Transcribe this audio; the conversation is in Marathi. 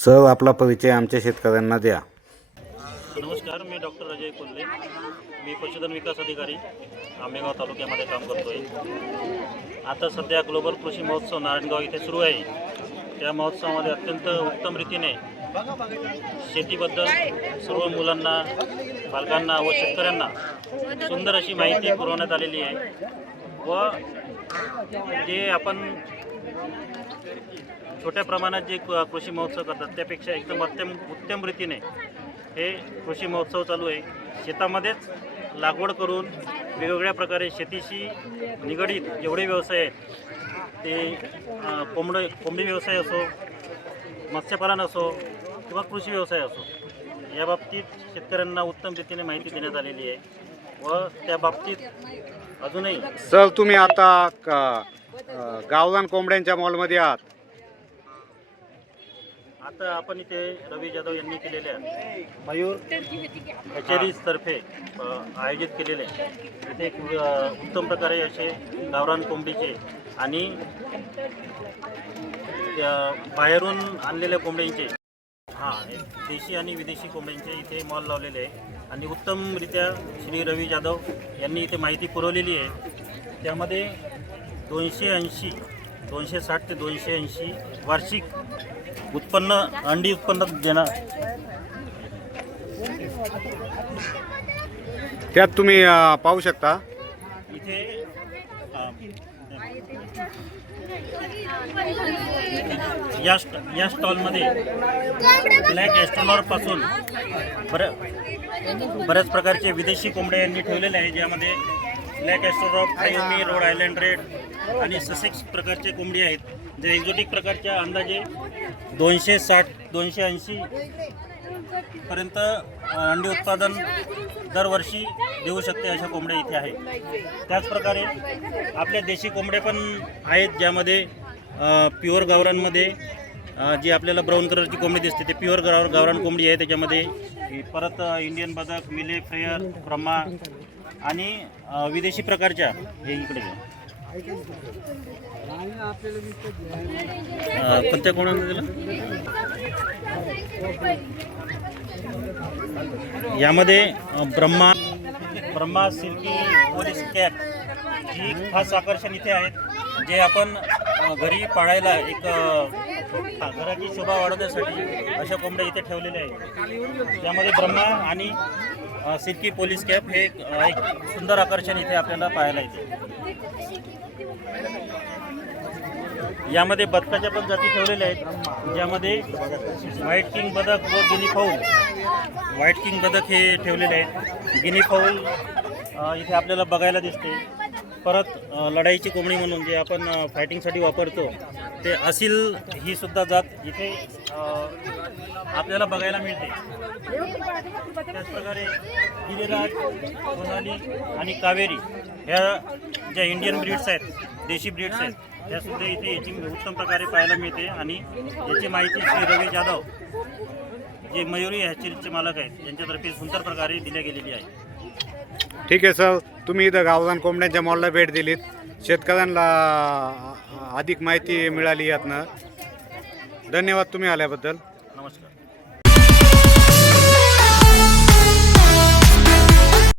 सर, आपला परिचय आमच्या शेतकऱ्यांना द्या. नमस्कार, मी डॉक्टर अजय कोल्हे. मी पशुधन विकास अधिकारी आंबेगाव तालुक्यामध्ये काम करतो आहे. आता सध्या ग्लोबल कृषी महोत्सव नारायणगाव इथे सुरू आहे. त्या महोत्सवामध्ये अत्यंत उत्तम रीतीने शेतीबद्दल सर्व मुलांना, बालकांना व शेतकऱ्यांना सुंदर अशी माहिती पुरवण्यात आलेली आहे. व जे आपण छोट्या प्रमाणात जे कृषी महोत्सव करतात त्यापेक्षा एकदम उत्तम रीतीने हे कृषी महोत्सव चालू आहे. शेतामध्येच लागवड करून वेगवेगळ्या शेतीशी निगडीत जेवढे व्यवसाय आहेत ते कोंबडी व्यवसाय असो, मत्स्यपालन असो किंवा कृषी व्यवसाय असो, या बाबतीत शेतकऱ्यांना उत्तम रीतीने माहिती देण्यात आलेली आहे. व त्या बाबतीत अजूनही सर, तुम्ही आता गावरान कोंबड्यांच्या मॉलमध्ये आहात. आता आपण इथे रवी जाधव यांनी केलेल्या मयूर कचेरीज तर्फे आयोजित केलेले इथे एक उत्तम प्रकारे असे गावरान कोंबडीचे आणि बाहेरून आणलेल्या कोंबड्यांचे देशी आणि विदेशी कोंबड्यांचे इथे मॉल लावलेले आहे. आणि उत्तमरित्या श्री रवी जाधव यांनी इथे माहिती पुरवलेली आहे. त्यामध्ये 260 ते 280 वार्षिक उत्पन्न अंडी उत्पन्न देणार. त्यात तुम्ही पाहू शकता इथे या स्टॉलमध्ये ब्लॅक एस्ट्रोलॉरपासून बऱ्याच प्रकारचे विदेशी कोंबड्या यांनी ठेवलेले आहे, ज्यामध्ये ब्लॅक एस्ट्रोलॉर, फायोमी, रोड आयलँड रेड आणि ससेक्स प्रकारचे कोंबडी आहेत. जे एक्झोटिक प्रकारच्या अंदाजे 260-280 पर्यंत अंडी उत्पादन दरवर्षी देऊ शकते अशा कोंबड्या इथे आहेत. त्याचप्रकारे आपल्या देशी कोंबड्या पण आहेत, ज्यामध्ये प्युअर गावरानमध्ये जी आपल्याला ब्राऊन कलरची कोंबडी दिसते ते प्युअर गावरान कोंबडी आहे. त्याच्यामध्ये परत इंडियन बदक, मिले फ्रेयर, ब्रह्मा आणि विदेशी प्रकारच्या हे इकडे कोणत्या कोणाला दिलं यामध्ये ब्रह्मा सिल्की पोलीस कॅप ही खास आकर्षण इथे आहेत, जे आपण घरी पाळायला एक घराची शोभा वाढवण्यासाठी अशा कोंबड्या इथे ठेवलेल्या आहेत. त्यामध्ये ब्रह्मा आणि सिल्की पोलीस कॅप हे एक सुंदर आकर्षण इथे आपल्याला पाहायला येते. यामध्ये बदकाच्या पण जाती ठेवलेल्या आहेत, ज्यामध्ये व्हाईट किंग बदक व गिनी फाऊल. व्हाईट किंग बदक हे ठेवलेले आहेत. गिनी फाऊल इथे आपल्याला बघायला दिसते. परत लढाईची कोंबडी म्हणून जे आपण फायटिंगसाठी वापरतो ते असील ही सुद्धा जात इथे आपल्याला बघायला मिळते. त्याचप्रकारे गिरिराज, सोनाली आणि कावेरी ह्या ज्या इंडियन ब्रीड्स आहेत, देशी ब्रीड्स आहेत, ह्यासुद्धा इथे याची उत्तम प्रकारे पाहायला मिळते. आणि याची माहिती श्री रवी जाधव जे मयुरी हॅचरीचे मालक आहेत यांच्यातर्फे सुंदर प्रकारे दिल्या गेलेली आहे. ठीक आहे सर, तुम्ही इथं गावरान कोंबड्यांच्या मॉलला भेट दिलीत. शेतकऱ्यांना अधिक माहिती मिळाली यातनं. धन्यवाद तुम्ही आल्याबद्दल.